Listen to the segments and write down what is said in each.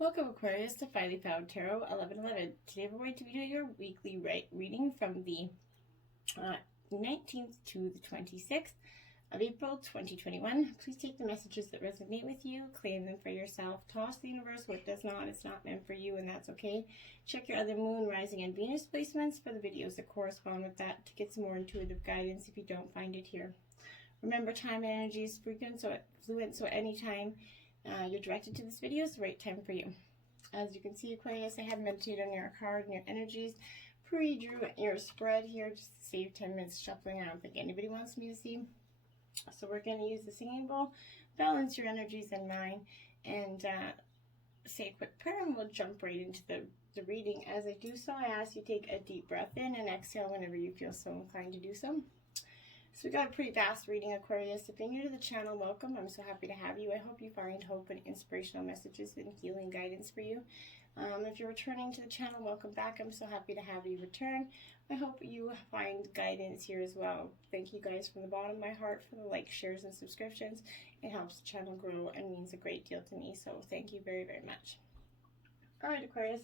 Welcome, Aquarius, to Finally Found Tarot 1111. Today we're going to be doing your weekly reading from the 19th to the 26th of April 2021. Please take the messages that resonate with you, claim them for yourself, toss the universe what does not. It's not meant for you, and that's okay. Check your other moon, rising, and Venus placements for the videos that correspond with that to get some more intuitive guidance if you don't find it here. Remember, time and energy is fluent, so anytime you're directed to this video, it's the right time for you. As you can see, Aquarius, I have meditated on your card and your energies. Pre-drew your spread here just to save 10 minutes shuffling. I don't think anybody wants me to see. So we're going to use the singing bowl, balance your energies and mine, and say a quick prayer, and we'll jump right into the reading. As I do so, I ask you take a deep breath in and exhale whenever you feel so inclined to do so. So we got a pretty vast reading, Aquarius. If you're new to the channel, welcome. I'm so happy to have you. I hope you find hope and inspirational messages and healing guidance for you. If you're returning to the channel, welcome back. I'm so happy to have you return. I hope you find guidance here as well. Thank you guys from the bottom of my heart for the likes, shares, and subscriptions. It helps the channel grow and means a great deal to me. So thank you very, very much. All right, Aquarius.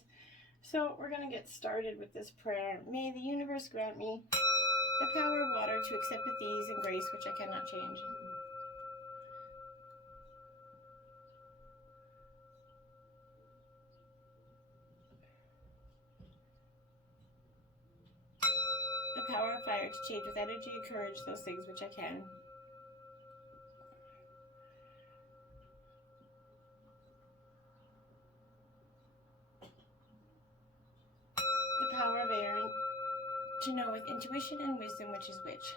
So we're going to get started with this prayer. May the universe grant me the power of water to accept with ease and grace which I cannot change. The power of fire to change with energy and courage those things which I can. The power of air to know with intuition and wisdom which is which.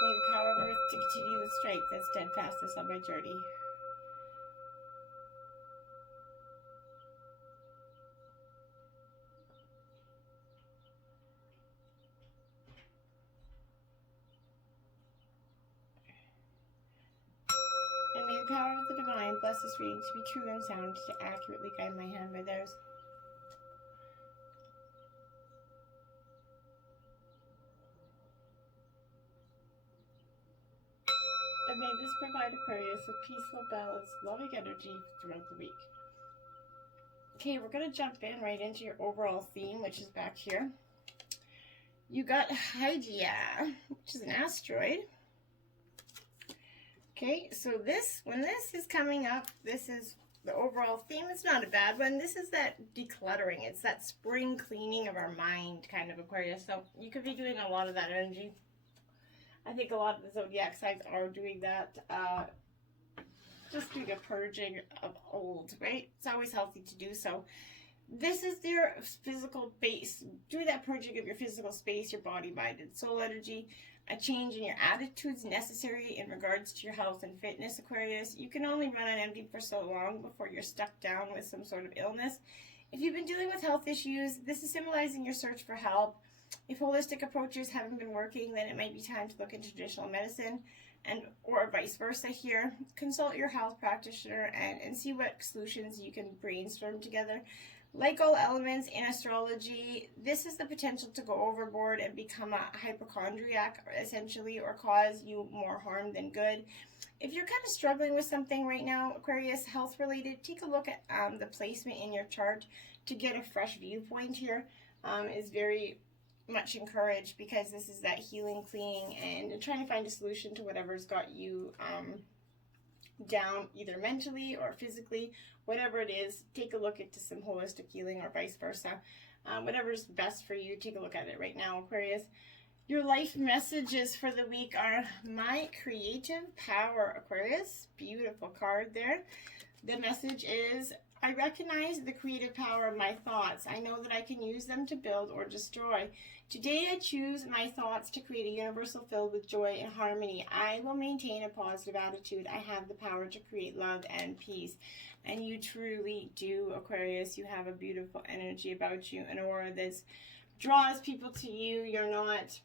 May the power of earth to continue with strength and steadfastness on my journey. And may the power of the divine bless this reading to be true and sound, to accurately guide my hand by theirs. And may this provide Aquarius with peaceful, balanced, loving energy throughout the week. Okay, we're going to jump in right into your overall theme, which is back here. You got Hygia, which is an asteroid. Okay, so when this is coming up, this is the overall theme. It's not a bad one. This is that decluttering. It's that spring cleaning of our mind kind of, Aquarius. So you could be doing a lot of that energy. I think a lot of the zodiac signs are doing that. Just doing a purging of old, right? It's always healthy to do so. This is your physical base. Doing that purging of your physical space, your body, mind, and soul energy. A change in your attitudes necessary in regards to your health and fitness, Aquarius. You can only run on empty for so long before you're stuck down with some sort of illness. If you've been dealing with health issues, this is symbolizing your search for help. If holistic approaches haven't been working, then it might be time to look into traditional medicine, or vice versa here. Consult your health practitioner and see what solutions you can brainstorm together. Like all elements in astrology, this is the potential to go overboard and become a hypochondriac, essentially, or cause you more harm than good. If you're kind of struggling with something right now, Aquarius, health-related, take a look at the placement in your chart to get a fresh viewpoint here. Is very much encouraged, because this is that healing, cleaning, and trying to find a solution to whatever's got you down, either mentally or physically. Whatever it is, take a look into some holistic healing, or vice versa. Whatever's best for you, take a look at it right now, Aquarius. Your life messages for the week are my creative power, Aquarius. Beautiful card there. The message is, I recognize the creative power of my thoughts. I know that I can use them to build or destroy. Today I choose my thoughts to create a universal filled with joy and harmony. I will maintain a positive attitude. I have the power to create love and peace. And you truly do, Aquarius. You have a beautiful energy about you, an aura that draws people to you. You're not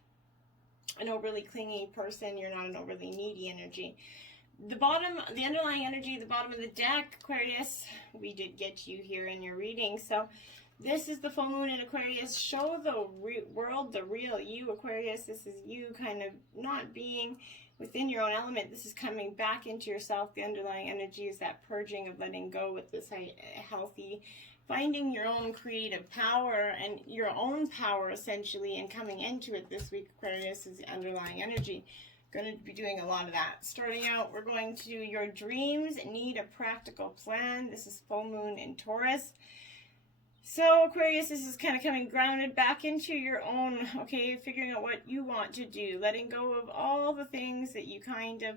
an overly clingy person. You're not an overly needy energy. The underlying energy at the bottom of the deck, Aquarius, we did get you here in your reading. So This is the full moon in Aquarius. Show the world the real you, Aquarius. This is you kind of not being within your own element. This is coming back into yourself. The underlying energy is that purging of letting go with this healthy, finding your own creative power and your own power essentially, and coming into it this week. Aquarius is the underlying energy. Going to be doing a lot of that. Starting out, we're going to do your dreams need a practical plan. This is full moon in Taurus. So Aquarius, this is kind of coming grounded back into your own, okay, figuring out what you want to do, letting go of all the things that you kind of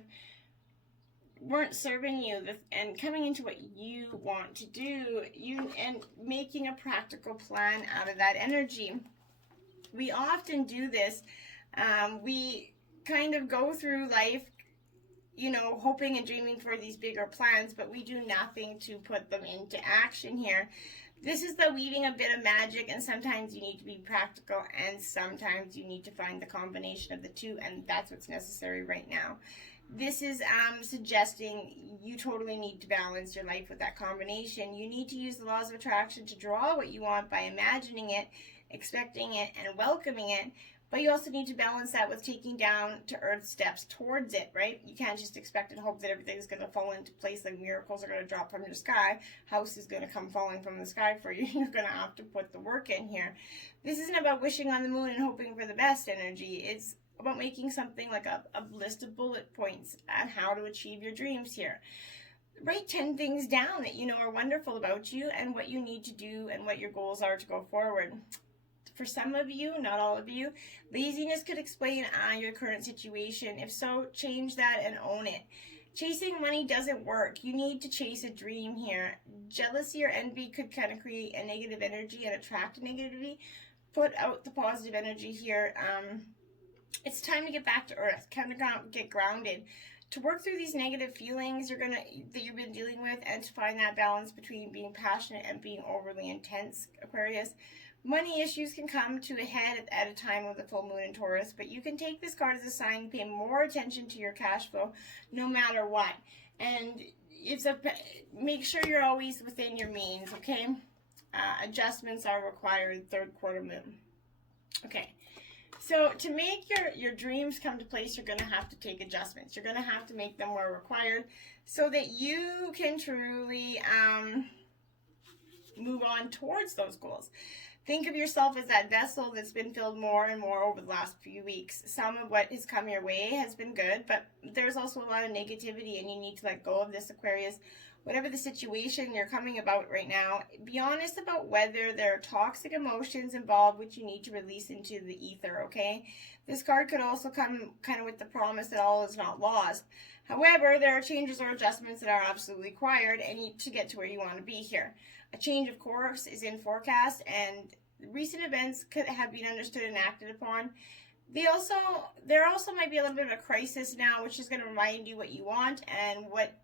weren't serving you, and coming into what you want to do, and making a practical plan out of that energy. We often do this. We kind of go through life, you know, hoping and dreaming for these bigger plans, but we do nothing to put them into action here. This is the weaving a bit of magic, and sometimes you need to be practical, and sometimes you need to find the combination of the two, and that's what's necessary right now. This is suggesting you totally need to balance your life with that combination. You need to use the laws of attraction to draw what you want by imagining it, expecting it, and welcoming it. But you also need to balance that with taking down to earth steps towards it, right? You can't just expect and hope that everything's going to fall into place, like miracles are going to drop from the sky. House is going to come falling from the sky for you. You're going to have to put the work in here. This isn't about wishing on the moon and hoping for the best energy. It's about making something like a list of bullet points on how to achieve your dreams here. Write 10 things down that you know are wonderful about you and what you need to do and what your goals are to go forward. For some of you, not all of you, laziness could explain your current situation. If so, change that and own it. Chasing money doesn't work. You need to chase a dream here. Jealousy or envy could kind of create a negative energy and attract negativity. Put out the positive energy here. It's time to get back to earth, kind of get grounded, to work through these negative feelings that you've been dealing with, and to find that balance between being passionate and being overly intense, Aquarius. Money issues can come to a head at a time with the full moon in Taurus, but you can take this card as a sign to pay more attention to your cash flow no matter what. And make sure you're always within your means, okay? Adjustments are required, third quarter moon. Okay. So to make your dreams come to place, you're going to have to take adjustments. You're going to have to make them where required so that you can truly move on towards those goals. Think of yourself as that vessel that's been filled more and more over the last few weeks. Some of what has come your way has been good, but there's also a lot of negativity, and you need to let go of this, Aquarius. Whatever the situation you're coming about right now, be honest about whether there are toxic emotions involved which you need to release into the ether, okay? This card could also come kind of with the promise that all is not lost. However, there are changes or adjustments that are absolutely required and to get to where you want to be here. A change of course is in forecast, and recent events could have been understood and acted upon. There also might be a little bit of a crisis now, which is going to remind you what you want and what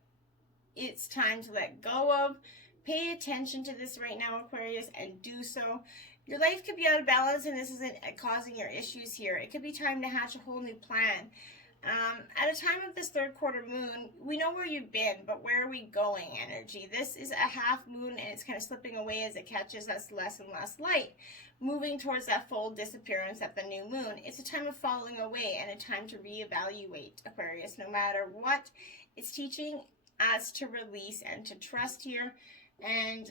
it's time to let go of. Pay attention to this right now, Aquarius, and do so. Your life could be out of balance, and this isn't causing your issues here. It could be time to hatch a whole new plan. At a time of this third quarter moon, we know where you've been, but where are we going energy? This is a half moon, and it's kind of slipping away as it catches us less and less light, moving towards that full disappearance at the new moon. It's a time of falling away and a time to reevaluate, Aquarius. No matter what, it's teaching us to release and to trust here, and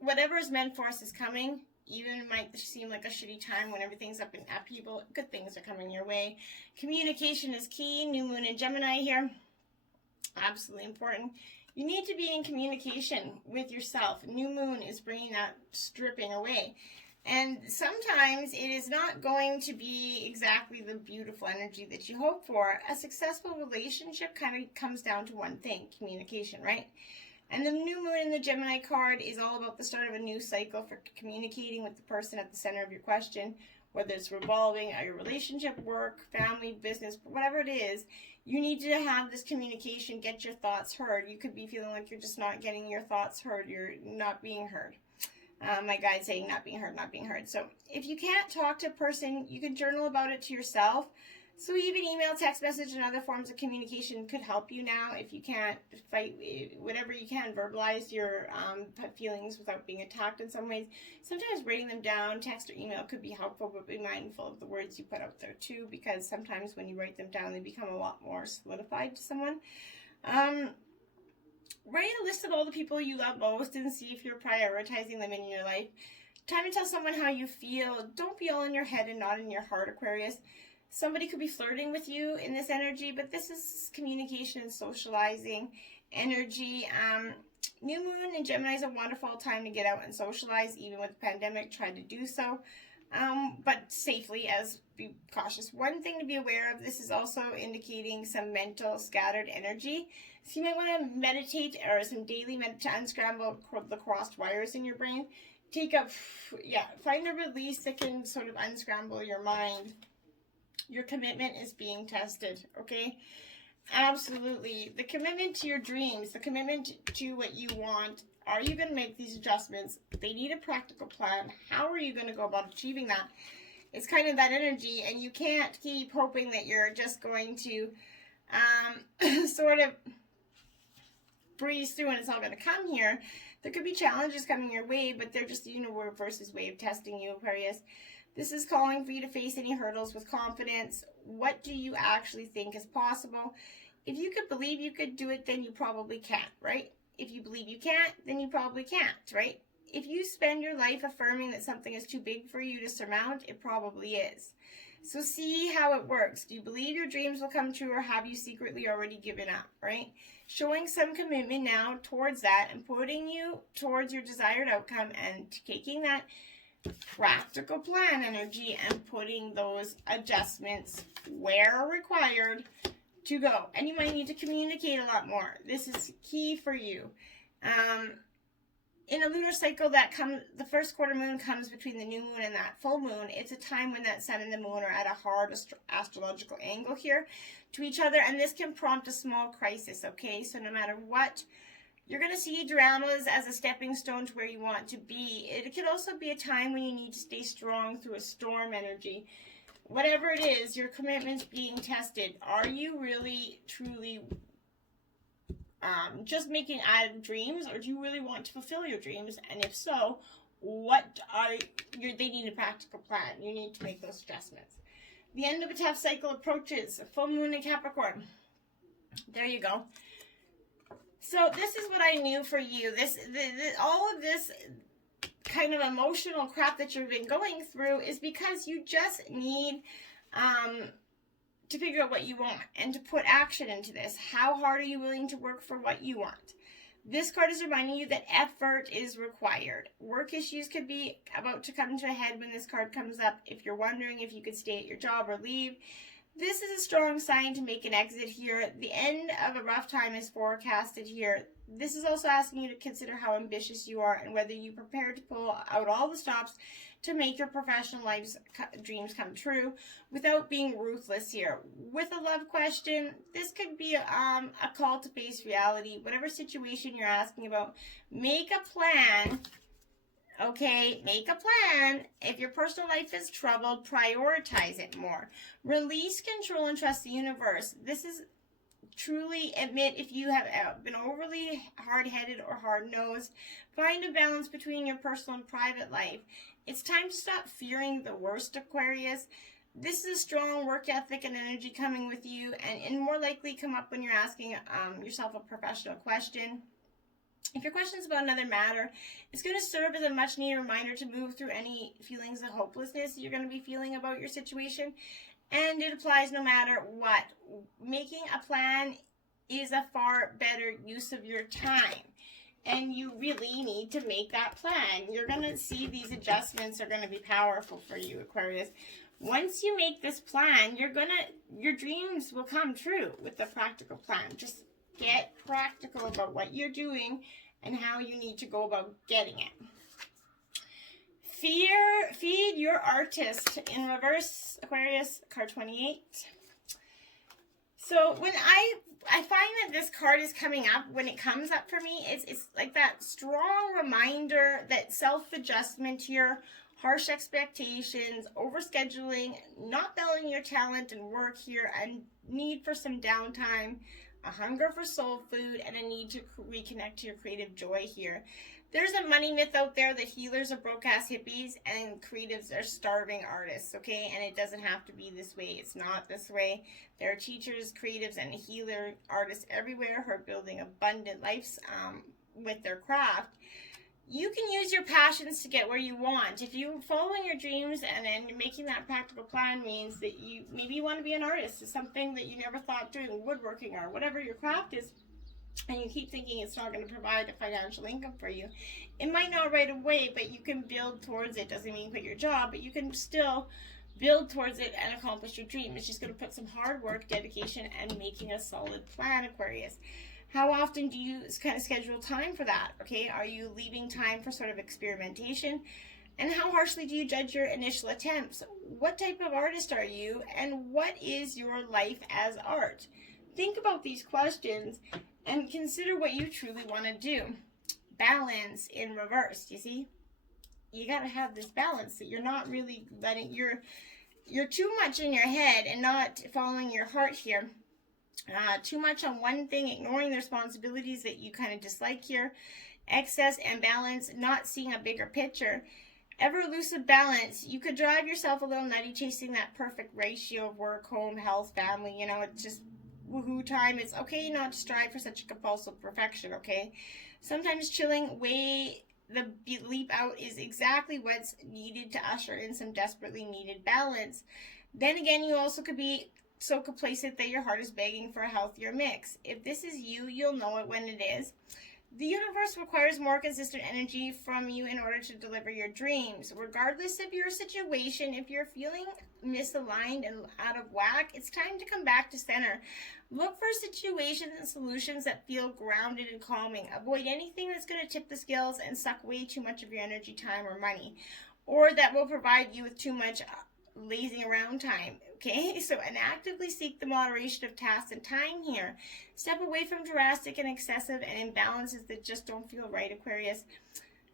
whatever is meant for us is coming. Even it might seem like a shitty time when everything's up in upheaval, good things are coming your way. Communication is key. New moon in Gemini here. Absolutely important. You need to be in communication with yourself. New moon is bringing that stripping away. And sometimes it is not going to be exactly the beautiful energy that you hope for. A successful relationship kind of comes down to one thing, communication, right? And the new moon in the Gemini card is all about the start of a new cycle for communicating with the person at the center of your question, whether it's revolving your relationship, work, family, business, whatever it is. You need to have this communication, get your thoughts heard. You could be feeling like you're just not getting your thoughts heard. You're not being heard. My guide's saying not being heard, not being heard. So if you can't talk to a person, you can journal about it to yourself. So even email, text message, and other forms of communication could help you now. If you can't fight, whatever you can, verbalize your feelings without being attacked in some ways. Sometimes writing them down, text or email could be helpful, but be mindful of the words you put out there too, because sometimes when you write them down, they become a lot more solidified to someone. Write a list of all the people you love most and see if you're prioritizing them in your life. Time to tell someone how you feel. Don't be all in your head and not in your heart, Aquarius. Somebody could be flirting with you in this energy, but this is communication and socializing energy. New Moon in Gemini is a wonderful time to get out and socialize, even with the pandemic. Try to do so, but safely, be cautious. One thing to be aware of, this is also indicating some mental scattered energy. So you might want to meditate or some daily to unscramble the crossed wires in your brain. Find a release that can sort of unscramble your mind. Your commitment is being tested, okay? Absolutely. The commitment to your dreams, the commitment to what you want. Are you going to make these adjustments? They need a practical plan. How are you going to go about achieving that? It's kind of that energy, and you can't keep hoping that you're just going to sort of breeze through and it's all going to come here. There could be challenges coming your way, but they're just the universe's way of testing you, Aquarius. This is calling for you to face any hurdles with confidence. What do you actually think is possible? If you could believe you could do it, then you probably can't, right? If you believe you can't, then you probably can't, right? If you spend your life affirming that something is too big for you to surmount, it probably is. So see how it works. Do you believe your dreams will come true, or have you secretly already given up, right? Showing some commitment now towards that and putting you towards your desired outcome and taking that practical plan energy and putting those adjustments where required to go. And you might need to communicate a lot more. This is key for you. In a lunar cycle the first quarter moon comes between the new moon and that full moon. It's a time when that sun and the moon are at a hard astrological angle here to each other, and this can prompt a small crisis, okay? So no matter what, you're going to see dramas as a stepping stone to where you want to be. It could also be a time when you need to stay strong through a storm energy. Whatever it is, your commitment's being tested. Are you really, truly just making out dreams, or do you really want to fulfill your dreams? And if so, they need a practical plan. You need to make those adjustments. The end of a tough cycle approaches. Full moon in Capricorn. There you go. So this is what I knew for you. All of this kind of emotional crap that you've been going through is because you just need to figure out what you want and to put action into this. How hard are you willing to work for what you want? This card is reminding you that effort is required. Work issues could be about to come to a head when this card comes up. If you're wondering if you could stay at your job or leave, this is a strong sign to make an exit here. The end of a rough time is forecasted here. This is also asking you to consider how ambitious you are and whether you're prepared to pull out all the stops to make your professional life's dreams come true without being ruthless here. With a love question, this could be a call to face reality. Whatever situation you're asking about, make a plan. Okay, make a plan. If your personal life is troubled, prioritize it more. Release control and trust the universe. This is truly admit if you have been overly hard-headed or hard-nosed. Find a balance between your personal and private life. It's time to stop fearing the worst, Aquarius. This is a strong work ethic and energy coming with you, and more likely come up when you're asking yourself a professional question. If your question is about another matter, it's going to serve as a much needed reminder to move through any feelings of hopelessness you're going to be feeling about your situation. And it applies no matter what. Making a plan is a far better use of your time. And you really need to make that plan. You're going to see these adjustments are going to be powerful for you, Aquarius. Once you make this plan, your dreams will come true with the practical plan. Just get practical about what you're doing and how you need to go about getting it. Feed your artist in reverse, Aquarius, card 28. So when I find that this card is coming up, when it comes up for me, it's like that strong reminder that self-adjustment here, harsh expectations, overscheduling, not valuing your talent and work here, and need for some downtime, a hunger for soul food, and a need to reconnect to your creative joy here. There's a money myth out there that healers are broke-ass hippies and creatives are starving artists, okay? And it doesn't have to be this way. It's not this way. There are teachers, creatives, and healer artists everywhere who are building abundant lives with their craft. You can use your passions to get where you want. If you're following your dreams and then you're making that practical plan means that maybe you want to be an artist. It's something that you never thought doing, woodworking or whatever your craft is, and you keep thinking it's not going to provide a financial income for you. It might not right away, but you can build towards it. Doesn't mean quit your job, but you can still build towards it and accomplish your dream. It's just going to put some hard work, dedication, and making a solid plan, Aquarius. How often do you kind of schedule time for that? Okay, are you leaving time for sort of experimentation? And how harshly do you judge your initial attempts? What type of artist are you? And what is your life as art? Think about these questions and consider what you truly want to do. Balance in reverse, you see? You got to have this balance that you're not really letting you're too much in your head and not following your heart here. Too much on one thing, ignoring the responsibilities that you kind of dislike here. Excess and balance, not seeing a bigger picture. Ever elusive balance. You could drive yourself a little nutty chasing that perfect ratio of work, home, health, family. You know, it's just woohoo time. It's okay not to strive for such a compulsive perfection, okay? Sometimes chilling way the leap out is exactly what's needed to usher in some desperately needed balance. Then again, you also could be so complacent that your heart is begging for a healthier mix. If this is you, you'll know it when it is. The universe requires more consistent energy from you in order to deliver your dreams. Regardless of your situation, if you're feeling misaligned and out of whack, it's time to come back to center. Look for situations and solutions that feel grounded and calming. Avoid anything that's going to tip the scales and suck way too much of your energy, time, or money, or that will provide you with too much lazing around time, okay? So, and actively seek the moderation of tasks and time here. Step away from drastic and excessive and imbalances that just don't feel right, Aquarius.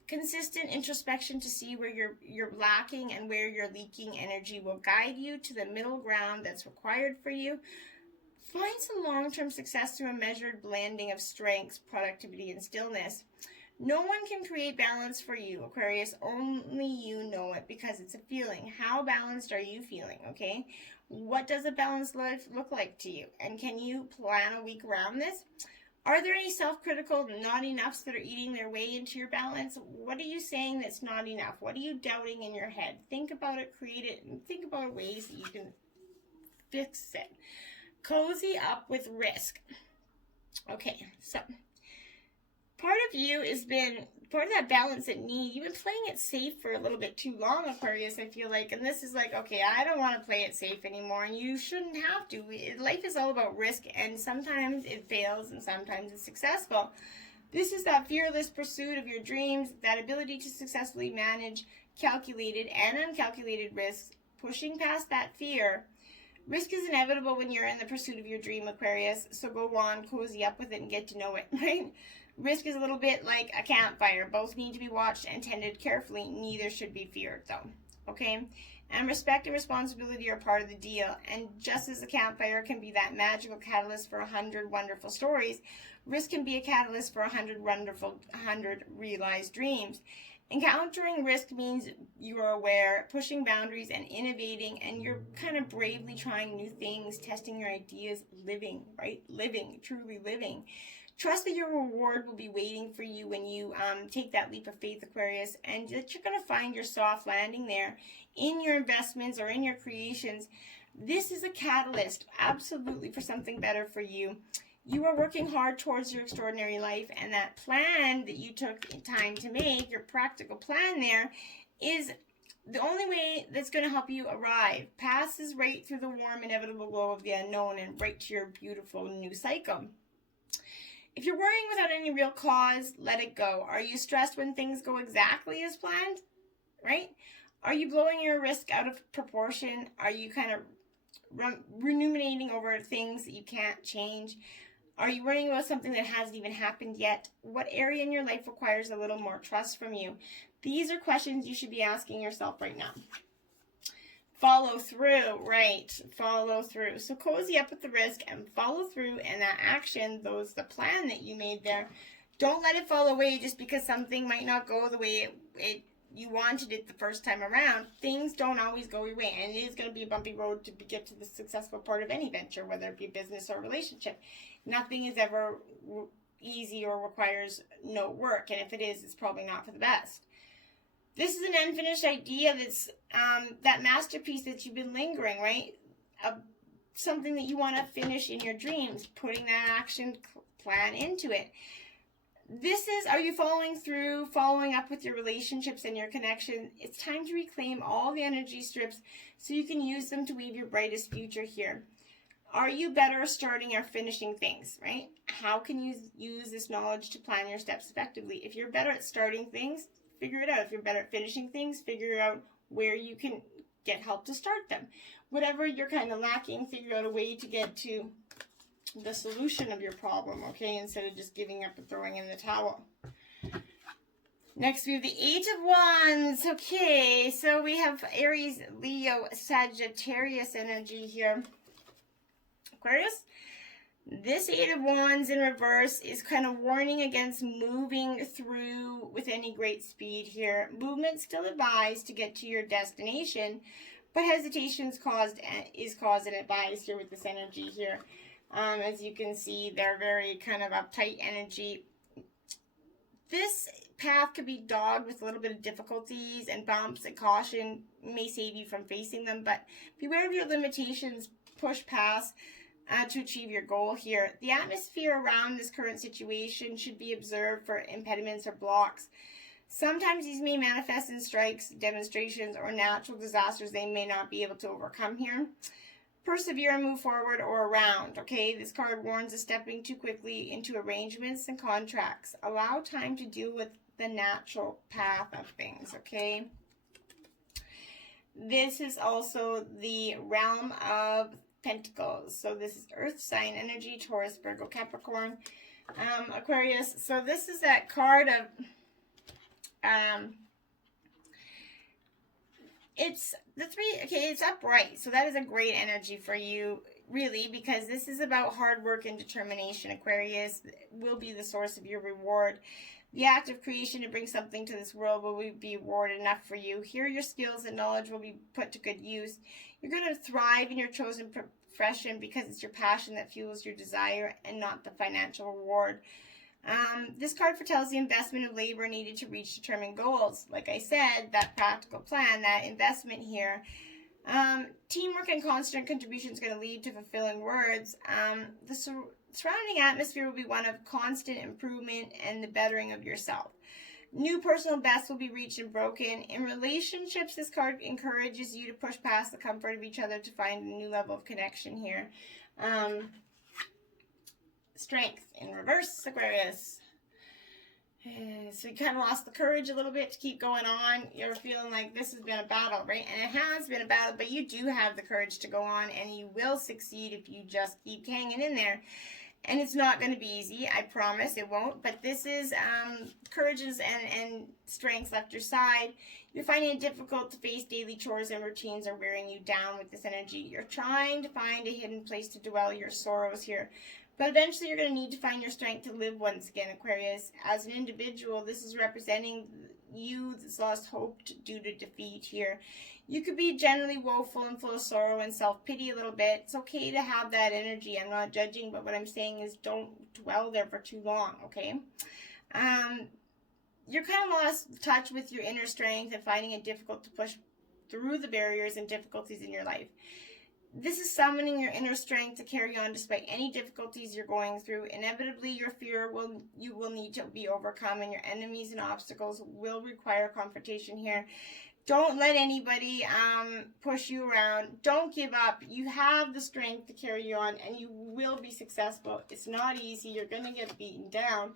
Consistent introspection to see where you're lacking and where you're leaking energy will guide you to the middle ground that's required for you. Find some long-term success through a measured blending of strengths, productivity, and stillness. No one can create balance for you, Aquarius. Only you know it because it's a feeling. How balanced are you feeling, okay? What does a balanced life look like to you? And can you plan a week around this? Are there any self-critical not enoughs that are eating their way into your balance? What are you saying that's not enough? What are you doubting in your head? Think about it, create it, and think about ways that you can fix it. Cozy up with risk. Okay, so part of you has been, part of that balance and need, you've been playing it safe for a little bit too long, Aquarius, I feel like. And this is like, okay, I don't want to play it safe anymore. And you shouldn't have to. Life is all about risk. And sometimes it fails and sometimes it's successful. This is that fearless pursuit of your dreams, that ability to successfully manage calculated and uncalculated risks, pushing past that fear. Risk is inevitable when you're in the pursuit of your dream, Aquarius. So go on, cozy up with it and get to know it, right? Risk is a little bit like a campfire. Both need to be watched and tended carefully. Neither should be feared, though. Okay? And respect and responsibility are part of the deal. And just as a campfire can be that magical catalyst for 100 wonderful stories, risk can be a catalyst for 100 realized dreams. Encountering risk means you are aware, pushing boundaries and innovating, and you're kind of bravely trying new things, testing your ideas, living, right? Living, truly living. Trust that your reward will be waiting for you when you take that leap of faith, Aquarius, and that you're going to find your soft landing there in your investments or in your creations. This is a catalyst, absolutely, for something better for you. You are working hard towards your extraordinary life, and that plan that you took time to make, your practical plan there, is the only way that's going to help you arrive. Passes right through the warm, inevitable glow of the unknown and right to your beautiful new cycle. If you're worrying without any real cause, let it go. Are you stressed when things go exactly as planned? Right? Are you blowing your risk out of proportion? Are you kind of ruminating over things that you can't change? Are you worrying about something that hasn't even happened yet? What area in your life requires a little more trust from you? These are questions you should be asking yourself right now. Follow through, right? Follow through. So cozy up with the risk and follow through, and that action, the plan that you made there, don't let it fall away just because something might not go the way you wanted it the first time around. Things don't always go your way, and it is going to be a bumpy road to get to the successful part of any venture, whether it be business or relationship. Nothing is ever easy or requires no work, and if it is, it's probably not for the best. This is an unfinished idea that's that masterpiece that you've been lingering, right? Something that you want to finish in your dreams, putting that action plan into it. This is, are you following through, following up with your relationships and your connection? It's time to reclaim all the energy strips so you can use them to weave your brightest future here. Are you better starting or finishing things, right? How can you use this knowledge to plan your steps effectively? If you're better at starting things, figure it out. If you're better at finishing things, figure out where you can get help to start them. Whatever you're kind of lacking, figure out a way to get to the solution of your problem, okay, instead of just giving up and throwing in the towel. Next, we have the Eight of Wands. Okay, so we have Aries, Leo, Sagittarius energy here. Aquarius, this Eight of Wands in reverse is kind of warning against moving through with any great speed here. Movement still advised to get to your destination, but hesitation is caused and advised here with this energy here. As you can see, they're very kind of uptight energy. This path could be dogged with a little bit of difficulties and bumps, and caution may save you from facing them, but beware of your limitations. Push past to achieve your goal here. The atmosphere around this current situation should be observed for impediments or blocks. Sometimes these may manifest in strikes, demonstrations, or natural disasters they may not be able to overcome here. Persevere and move forward or around, okay? This card warns of stepping too quickly into arrangements and contracts. Allow time to deal with the natural path of things, okay? This is also the realm of Pentacles. So this is Earth sign energy, Taurus, Virgo, Capricorn, Aquarius. So this is that card of it's the three, okay, it's upright. So that is a great energy for you, really, because this is about hard work and determination. Aquarius will be the source of your reward. The act of creation to bring something to this world will be reward enough for you. Here, your skills and knowledge will be put to good use. You're going to thrive in your chosen profession because it's your passion that fuels your desire and not the financial reward. This card foretells the investment of labor needed to reach determined goals. Like I said, that practical plan, that investment here. Teamwork and constant contribution is going to lead to fulfilling words. The surrounding atmosphere will be one of constant improvement and the bettering of yourself. New personal bests will be reached and broken. In relationships, this card encourages you to push past the comfort of each other to find a new level of connection here. Strength in reverse, Aquarius. So you kind of lost the courage a little bit to keep going on. You're feeling like this has been a battle, right? And it has been a battle, but you do have the courage to go on, and you will succeed if you just keep hanging in there. And it's not going to be easy, I promise it won't. But this is courage and strength left your side. You're finding it difficult to face daily chores and routines are wearing you down with this energy. You're trying to find a hidden place to dwell your sorrows here. But eventually you're going to need to find your strength to live once again, Aquarius. As an individual, this is representing you that's lost hope due to defeat here. You could be generally woeful and full of sorrow and self-pity a little bit. It's okay to have that energy. I'm not judging, but what I'm saying is don't dwell there for too long, okay? You're kind of lost touch with your inner strength and finding it difficult to push through the barriers and difficulties in your life. This is summoning your inner strength to carry on despite any difficulties you're going through. Inevitably, your fear you will need to be overcome, and your enemies and obstacles will require confrontation here. Don't let anybody push you around. Don't give up. You have the strength to carry you on, and you will be successful. It's not easy. You're going to get beaten down.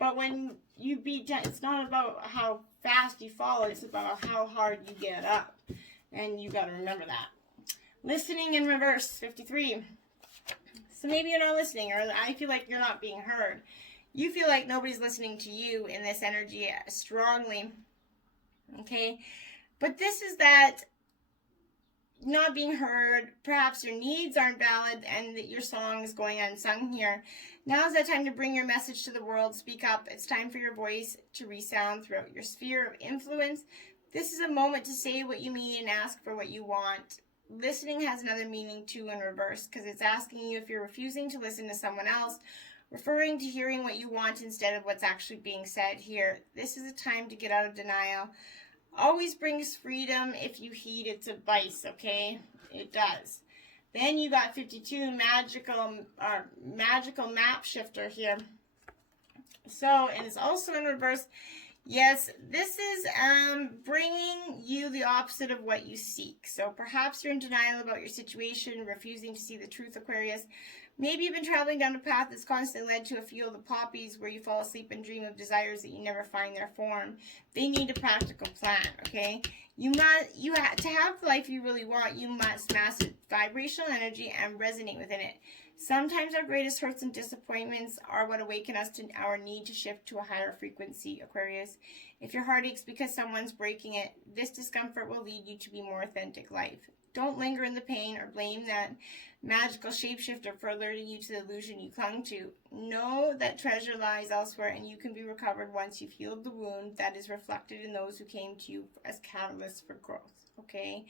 But when you beat down, it's not about how fast you fall. It's about how hard you get up. And you got to remember that. Listening in reverse, 53. So maybe you're not listening, or I feel like you're not being heard. You feel like nobody's listening to you in this energy strongly. okay? But this is that not being heard, perhaps your needs aren't valid, and that your song is going unsung here. Now is that time to bring your message to the world. Speak up. It's time for your voice to resound throughout your sphere of influence. This is a moment to say what you mean and ask for what you want. Listening has another meaning too in reverse, because it's asking you if you're refusing to listen to someone else, referring to hearing what you want instead of what's actually being said here. This is a time to get out of denial. Always brings freedom if you heed its advice, okay? It does. Then you got 52, magical map shifter here. So, and it's also in reverse. Yes, this is bringing you the opposite of what you seek. So perhaps you're in denial about your situation, refusing to see the truth, Aquarius. Maybe you've been traveling down a path that's constantly led to a field of poppies where you fall asleep and dream of desires that you never find their form. They need a practical plan, okay? To have the life you really want, you must master vibrational energy and resonate within it. Sometimes our greatest hurts and disappointments are what awaken us to our need to shift to a higher frequency, Aquarius. If your heart aches because someone's breaking it, this discomfort will lead you to be more authentic life. Don't linger in the pain or blame that magical shapeshifter for alerting you to the illusion you clung to. Know that treasure lies elsewhere and you can be recovered once you've healed the wound that is reflected in those who came to you as catalysts for growth, okay?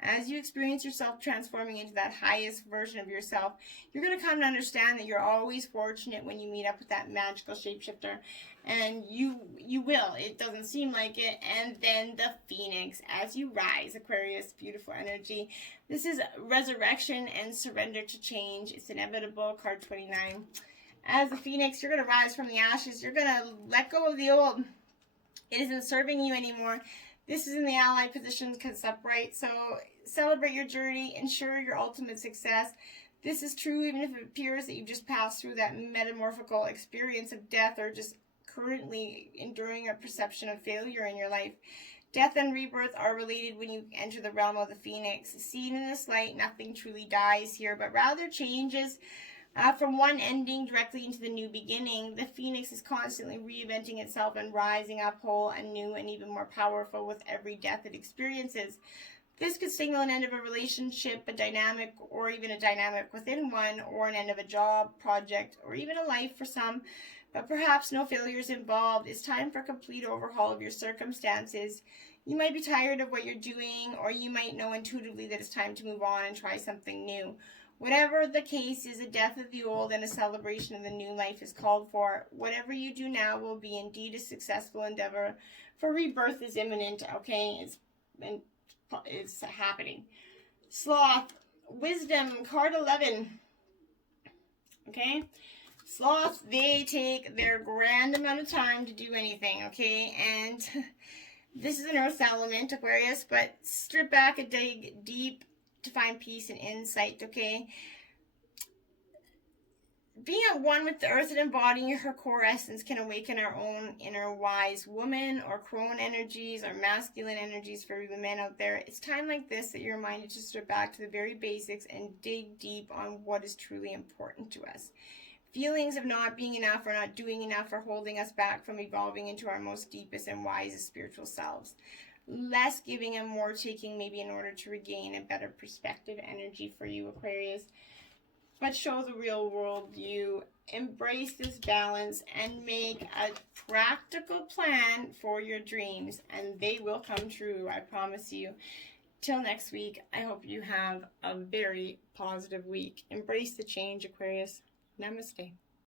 As you experience yourself transforming into that highest version of yourself, you're going to come to understand that you're always fortunate when you meet up with that magical shapeshifter. And you will. It doesn't seem like it. And then the Phoenix, as you rise, Aquarius, beautiful energy. This is resurrection and surrender to change. It's inevitable, card 29. As the Phoenix, you're going to rise from the ashes. You're going to let go of the old. It isn't serving you anymore. This is in the allied position because it's upright. So celebrate your journey. Ensure your ultimate success. This is true even if it appears that you've just passed through that metamorphical experience of death or just currently enduring a perception of failure in your life. Death and rebirth are related when you enter the realm of the Phoenix. Seen in this light, nothing truly dies here, but rather changes. From one ending directly into the new beginning, the Phoenix is constantly reinventing itself and rising up whole and new and even more powerful with every death it experiences. This could signal an end of a relationship, a dynamic, or even a dynamic within one, or an end of a job, project, or even a life for some, but perhaps no failures involved. It's time for a complete overhaul of your circumstances. You might be tired of what you're doing, or you might know intuitively that it's time to move on and try something new. Whatever the case is, a death of the old and a celebration of the new life is called for. Whatever you do now will be indeed a successful endeavor, for rebirth is imminent, okay? It's happening. Sloth, wisdom, card 11, okay? Sloths, they take their grand amount of time to do anything, okay? And this is an earth element, Aquarius, but strip back and dig deep to find peace and insight, okay? Being at one with the earth and embodying her core essence can awaken our own inner wise woman or crone energies or masculine energies for the men out there. It's time like this that you're reminded to strip back to the very basics and dig deep on what is truly important to us. Feelings of not being enough or not doing enough are holding us back from evolving into our most deepest and wisest spiritual selves. Less giving and more taking, maybe in order to regain a better perspective energy for you, Aquarius. But show the real world you. Embrace this balance and make a practical plan for your dreams, and they will come true, I promise you. Till next week, I hope you have a very positive week. Embrace the change, Aquarius. Namaste.